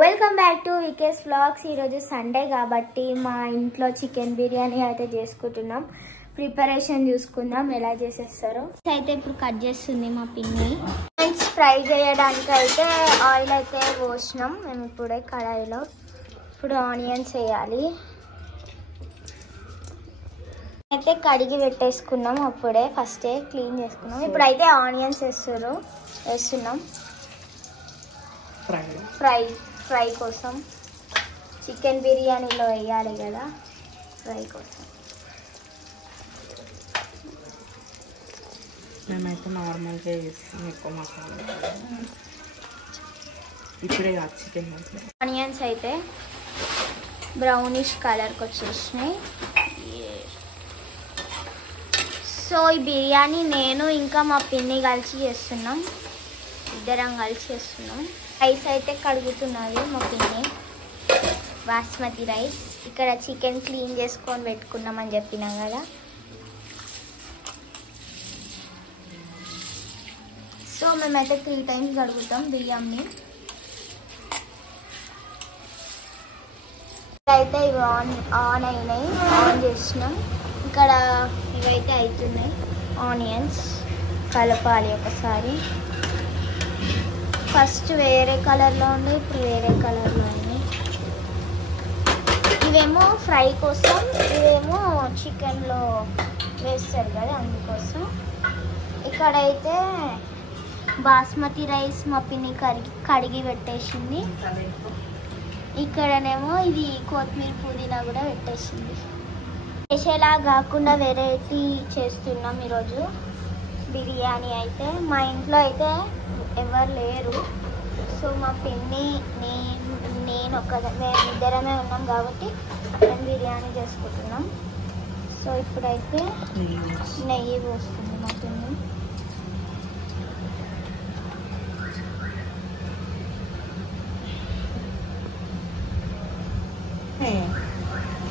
Welcome back to Vikas vlogs. ఈరోజు Sunday కాబట్టి మా ఇంట్లో చికెన్ బిర్యానీ అయితే చేసుకుంటున్నాం. ప్రిపరేషన్ చూసుకుందాం ఎలా చేసేస్తారో. అయితే ఇప్పుడు కట్ చేస్తుంది మా పిన్ని. ఫ్రై చేయడానికి అయితే ఆయిల్ అయితే పోసినాం మేము ఇప్పుడే కడాయిలో. ఇప్పుడు ఆనియన్స్ వేయాలి. అయితే కడిగి పెట్టేసుకున్నాం అప్పుడే, ఫస్టే క్లీన్ చేసుకున్నాం. ఇప్పుడైతే ఆనియన్స్ వేస్తున్నాం ఫ్రై కోసం. చికెన్ బిర్యానీలో వేయాలి కదా, ఫ్రై కోసం. మేమైతే నార్మల్గా వేస్తాం, ఎక్కువ మసాలా ఇప్పుడే కాదు చికెన్. ఆనియన్స్ అయితే బ్రౌనిష్ కలర్కి వచ్చేసినాయి. సో ఈ బిర్యానీ నేను ఇంకా మా పిన్ని కలిసి చేస్తున్నాం, ఇద్దరం కలిసి చేస్తున్నాం. రైస్ అయితే కడుగుతున్నది మా పిన్ని, బాస్మతి రైస్. ఇక్కడ చికెన్ క్లీన్ చేసుకొని పెట్టుకున్నామని చెప్పినాం కదా. సో మేమైతే 3 times కడుగుతాం బియ్యంని. అయితే ఇవి ఆన్ అయినాయి, ఆన్ చేసినాం. ఇక్కడ ఇవైతే అవుతున్నాయి. ఆనియన్స్ కలపాలి ఒకసారి. ఫస్ట్ వేరే కలర్లో ఉండే, ఇప్పుడు వేరే కలర్లో ఉంది. ఇవేమో ఫ్రై కోసం, ఇవేమో చికెన్లో వేస్తారు కదా అందుకోసం. ఇక్కడైతే బాస్మతి రైస్ మా పిన్ని కడిగి పెట్టేసింది. ఇక్కడనేమో ఇది కొత్తిమీర పుదీనా కూడా పెట్టేసింది. స్పెషల్గా కాకుండా వెరైటీ చేస్తున్నాం ఈరోజు బిర్యానీ. అయితే మా ఇంట్లో అయితే ఎవరు లేరు. సో మా పిన్ని నేను ఇద్దరమే ఉన్నాం కాబట్టి మేము బిర్యానీ చేసుకుంటున్నాం. సో ఇప్పుడైతే నెయ్యి పోస్తుంది మా పిన్ని.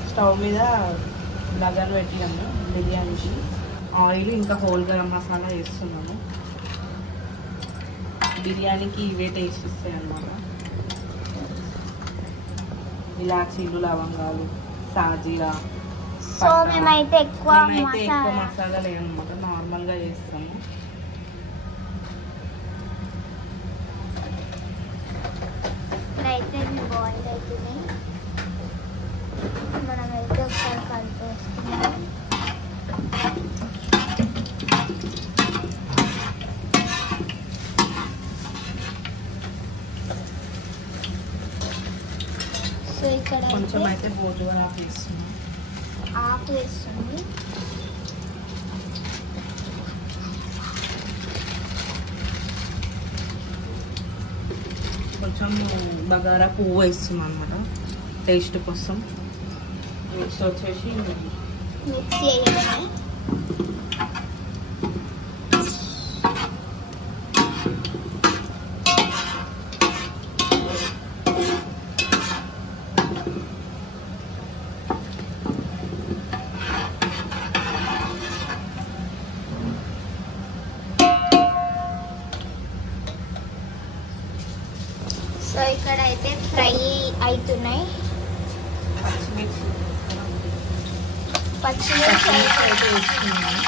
స్టవ్ మీద బగారు పెట్టినాము బిర్యానీకి. ఆయిల్ ఇంకా హోల్ గరం మసాలా వేస్తున్నాము. బిర్యానీకి ఇవే టేస్ట్ ఇస్తాయి అన్నమాట. ఇలాచీలు, లవంగాలు, సాజీరా. సో మేమైతే ఎక్కువ మసాలా లేదన్నమాట, నార్మల్గా చేస్తాము. ఇప్పుడైతే బాయిల్ అవుతుంది. మనం అయితే ఒకసారి కలిపేస్తున్నాం. సో ఇక్కడ కొంచెం అయితే గోధుమ ఆకు వేస్తుంది. కొంచెం బగారా పువ్వు వేస్తున్నాం అనమాట టేస్ట్ కోసం. నెక్స్ట్ వచ్చేసి మిక్సీ వేయడమే. సో ఇక్కడ అయితే ఫ్రై అవుతున్నాయి. పచ్చిమిర్చి అయితే వేస్తున్నాము.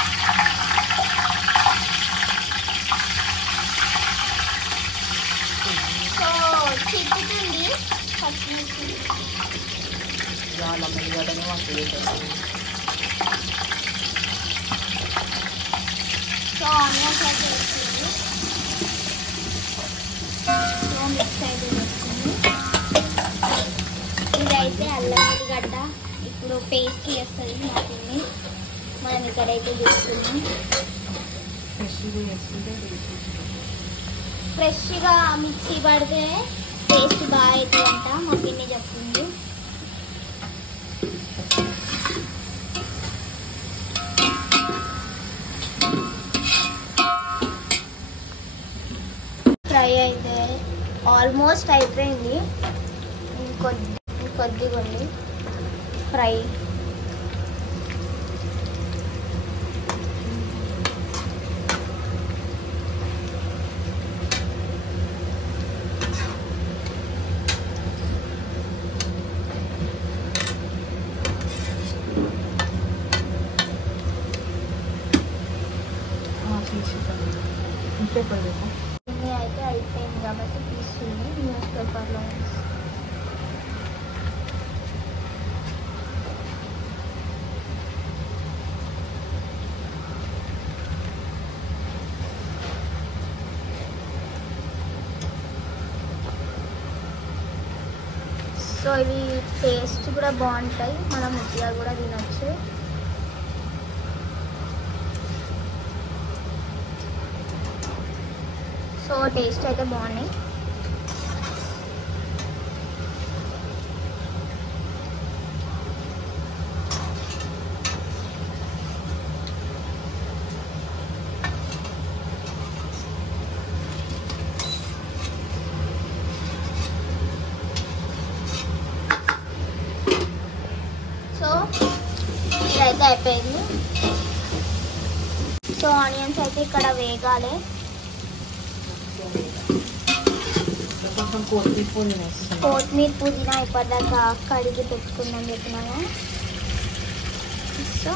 సో చిక్కుతుంది పచ్చిమిర్చి. సో ఆనియన్స్ అయితే వేస్తుంది. సో మిక్స్ అయితే వేస్తుంది. ఇదైతే అల్లం ఎల్లిగడ్డ ఇప్పుడు పేస్ట్ చేస్తుంది మా పిన్ని. మనం ఇక్కడైతే చూస్తున్నాం. ఫ్రెష్గా మిక్సీ పడితే టేస్ట్ బాగా అవుతుందంట మా పిన్ని చెప్తుంది. ఫ్రై అయితే ఆల్మోస్ట్ అయిపోయింది. కొద్దిగా ఉంది ఫ్రై. కాబట్టి తీస్తుంది న్యూస్ పేపర్లో. సో ఇవి టేస్ట్ కూడా బాగుంటాయి, మనం ముద్దుగా కూడా తినొచ్చు. సో టేస్ట్ అయితే బాగున్నాయి. సో ఇదైతే అయిపోయింది. సో ఆనియన్స్ అయితే ఇక్కడ వేగాలి. కొత్తిమీర పుదీనా ఇప్పటిదాకా కడిగి పెట్టుకుందాం చెప్పినాము. సో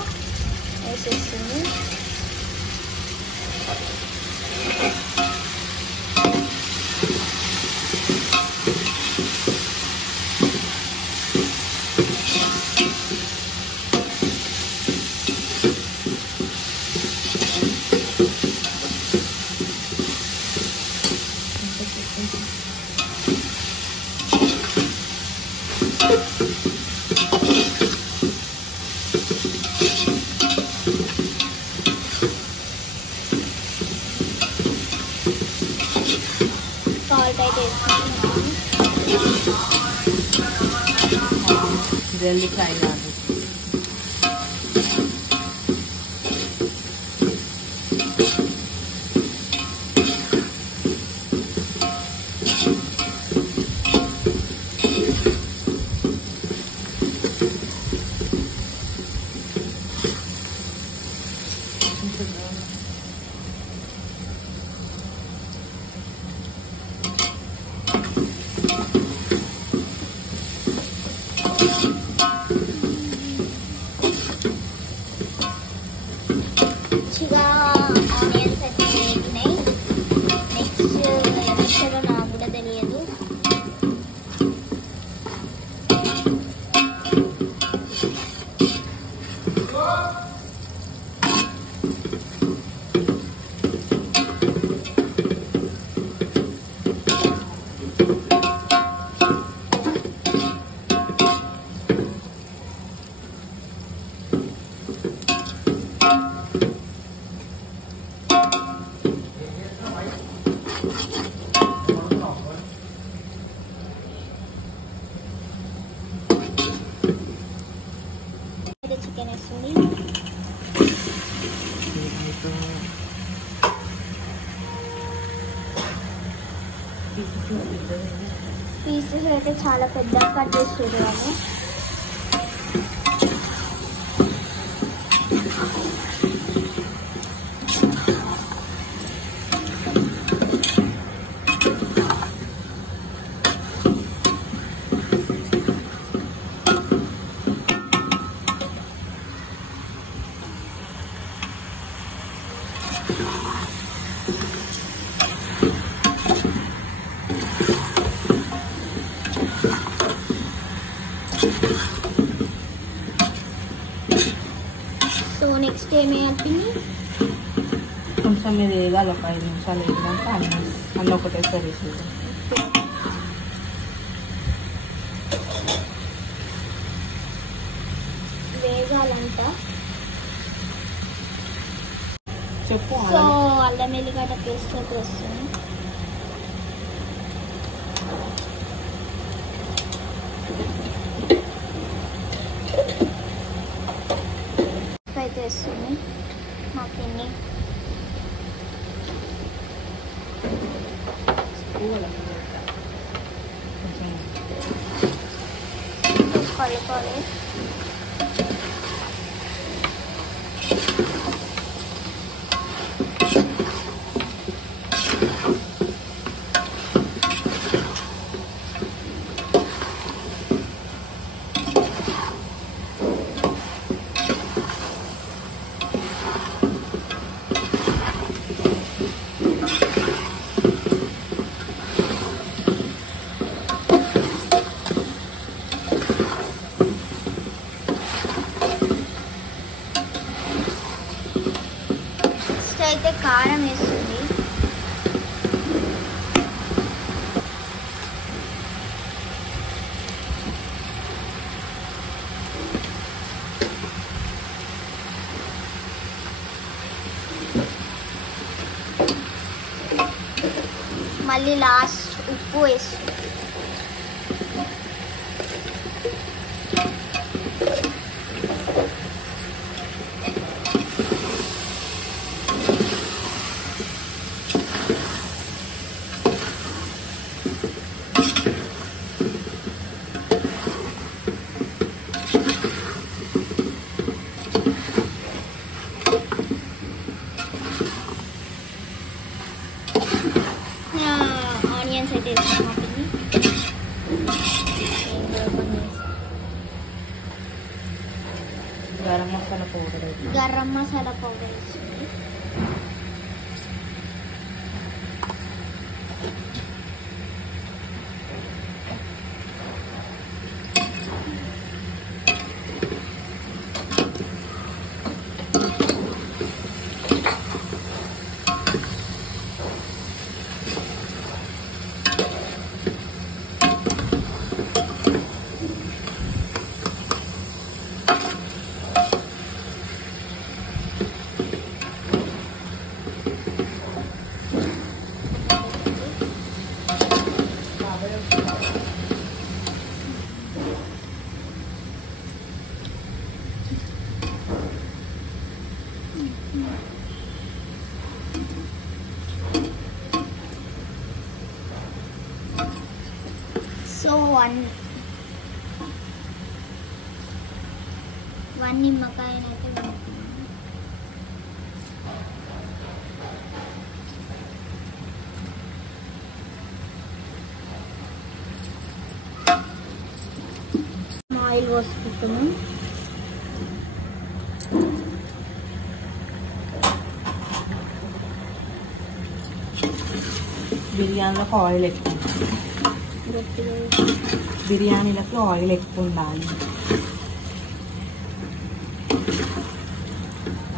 వేసేస్తుంది. సాల్ట్ అయితే వేసుకుంటున్నాము. జల్దీ ఫ్రై కాదు. మంచిగా ఆనియన్స్ అయితే వేగినాయి. నెక్స్ట్ ఏమిస్తారో నాకు కూడా తెలియదు. చికెన్ వేస్తుంది. పీసెస్ అయితే చాలా పెద్దగా కట్ చేస్తుంది అని. సో నెక్స్ట్ ఏమేయాలి? కొంచెం ఇది వేగాలి. ఒక 5 నిమిషాలు వేగినాక అన్నీ ఒకటేసారి వేసేది. వేగాలంట. చెప్పు. సో అల్లం వెల్లిగడ్డ పేస్ట్ అయితే వస్తుంది. అయితే వేస్తుంది మాకు ఎన్ని కలుపుకోవాలి. మళ్ళీ లాస్ట్ ఉప్పు వేస్తుంది. ఆనియన్స్ అయితే వేసుకున్నాం. గరం మసాలా పౌడర్ వేస్తుంది. సో వన్ నిమ్మకాయనైతే ఆయిల్ పోసుకుంటాము. బిర్యానీలకు ఆయిల్ ఎక్కువ, బిర్యానీలకు ఆయిల్ ఎక్కువ ఉండాలి,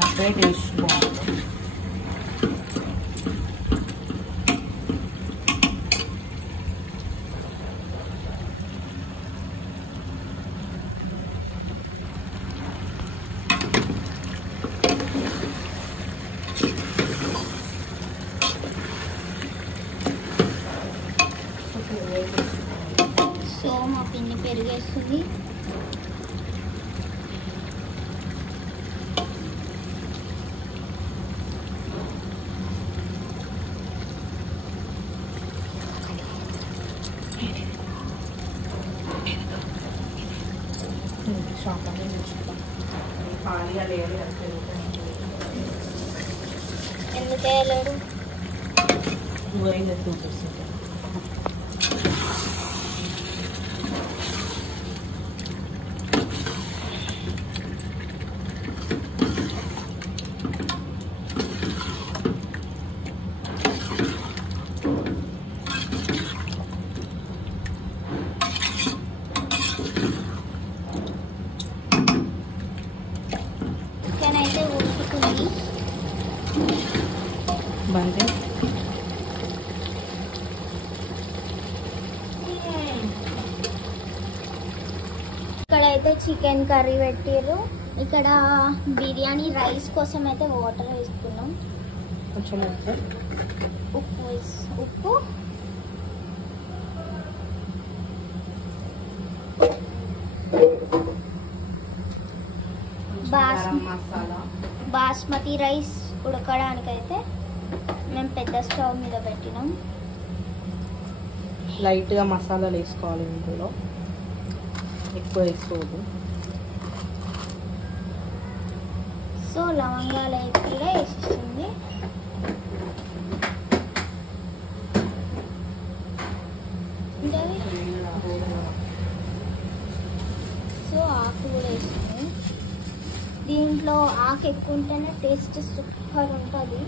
అప్పుడే టేస్ట్ బాగుంటుంది. సో మా పిన్ని పెరిగేస్తుంది. ఎందుకు వేయలేడు? చికెన్ అయితే ఉడుకుతుంది. బందే ఇక్కడైతే చికెన్ కర్రీ పెట్టారు. ఇక్కడ బిర్యానీ రైస్ కోసం అయితే వాటర్ వేసుకున్నాం. కొంచెం ఉప్పు బాస్మతి రైస్ ఉడకడానికైతే మేము పెద్ద స్టవ్ మీద పెట్టినాం. లైట్గా మసాలాలు వేసుకోవాలి, ఇందులో ఎక్కువ వేసుకోవద్దు. సో లవంగాలు అయితే కూడా వేసేస్తుంది. సో ఆకు కూడా వేస్తుంది. దీంట్లో ఆకు ఎక్కువ ఉంటేనే టేస్ట్ సూపర్ ఉంటుంది.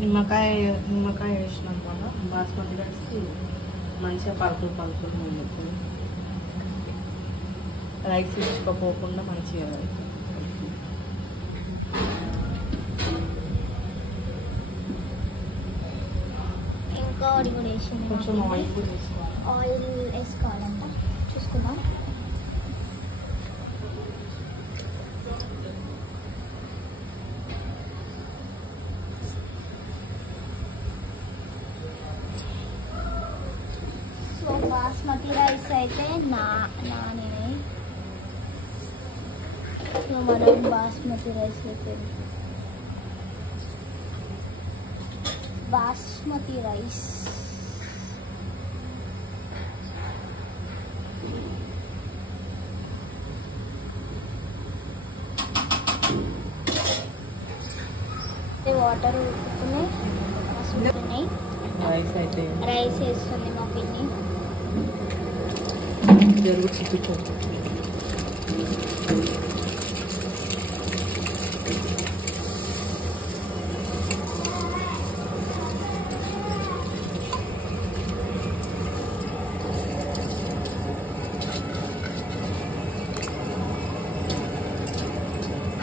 నిమ్మకాయ వేసినాం కదా, బాస్మతి రైస్కి మంచిగా పలుకులు మిగులుతుంది. రైస్ ఇచ్చుకోపోకుండా మంచిగా ఇంకా అది కూడా వేసింది. కొంచెం ఆయిల్ కూడా వేసుకోవాలి. ఆయిల్ వేసుకోవాలంట, చూసుకుందాం. అయితే నానినాయి. సో మనం బాస్మతి రైస్ వాటర్ ఉడుకుతున్నాయి. రైస్ వేస్తుంది మా పిన్ని.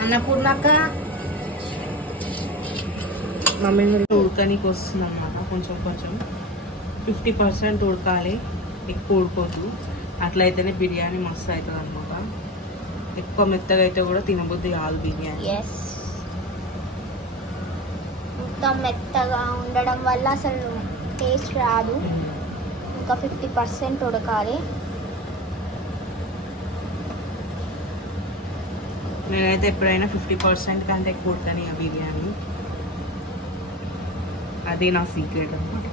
అన్నపూర్ణక్క మమ్మీ ఉడకనికి వస్తుంది అనమాట. కొంచెం 50% ఉడకాలి, ఎక్కువ ఉడకొద్దు. అట్లయితేనే బిర్యానీ మస్తు అవుతుంది అనమాట. ఎక్కువ మెత్తగా అయితే కూడా తినబుద్ధి కాదు బిర్యానీ. మొత్తం మెత్తగా ఉండడం వల్ల అసలు టేస్ట్ రాదు. ఇంకా 50% ఉడకాలి. నేనైతే ఎప్పుడైనా 50% కంటే ఎక్కువ ఉడకని ఆ బిర్యానీ. అది నా సీక్రెట్ అన్నమాట.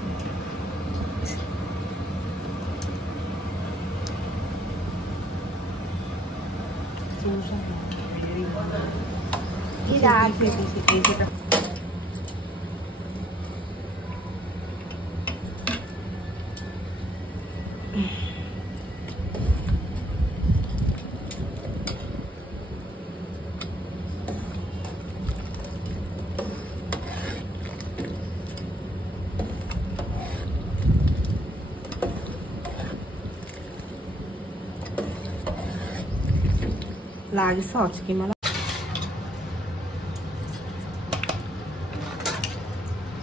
లాగిస్తా వచ్చి మళ్ళీ.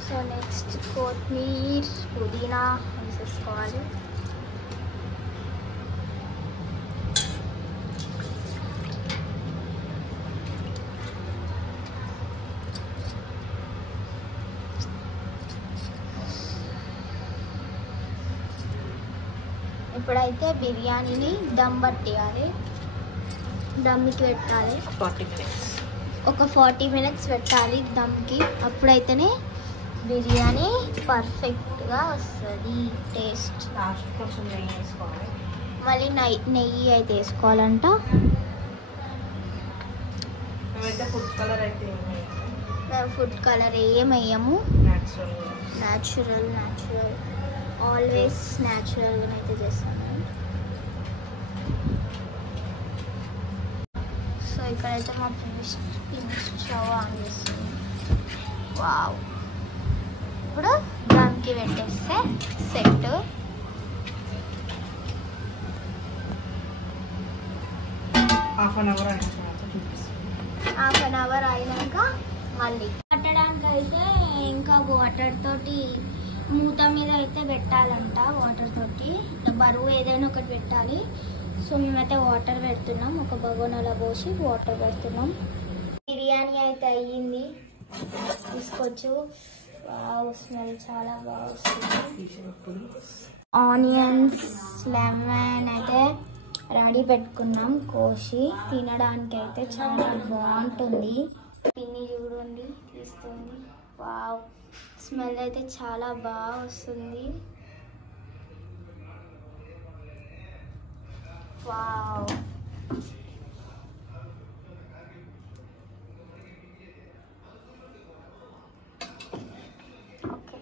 సో నెక్స్ట్ కొత్తిమీర, పుదీనా వేసేసుకోవాలి. ఇప్పుడైతే బిర్యానీని దమ్ పట్టేయాలి. దమ్కి పెట్టాలి. 40 minutes. ఒక 40 minutes పెట్టాలి దమ్కి. అప్పుడైతేనే బిర్యానీ పర్ఫెక్ట్గా వస్తుంది టేస్ట్. లాస్ట్ కొంచెం నెయ్యి వేసుకోవాలి. మళ్ళీ నెయ్యి అయితే వేసుకోవాలంట. మేమైతే ఫుడ్ కలర్ అయితే మేము ఫుడ్ కలర్ ఏం వేయము. న్యాచురల్ ఆల్వేస్ న్యాచురల్గా అయితే చేస్తాను. సో ఇక్కడైతే మా పిన్ని స్టవ్ ఆన్ చేస్తుంది. వావ్, ఇప్పుడు దమ్కి పెట్టేస్తే సెట్. హాఫ్ అన్ అవర్ అయినాక మళ్ళీ పట్టడానికి అయితే ఇంకా వాటర్ తోటి మూత మీద అయితే పెట్టాలంట. వాటర్ తోటి బరువు ఏదైనా ఒకటి పెట్టాలి. సో మేమైతే వాటర్ పెడుతున్నాం. ఒక బగోనాలో పోసి వాటర్ పెడుతున్నాం. బిర్యానీ అయితే అయ్యింది. తీసుకోవచ్చు. స్మెల్ చాలా బాగా వస్తుంది. ఆనియన్స్, లెమన్ అయితే రెడీ పెట్టుకున్నాం. కోసి తినడానికి అయితే చాలా బాగుంటుంది. పిన్ని చూడండి తీస్తుంది. వావ్, స్మెల్ అయితే చాలా బాగా వస్తుంది. Wow, okay.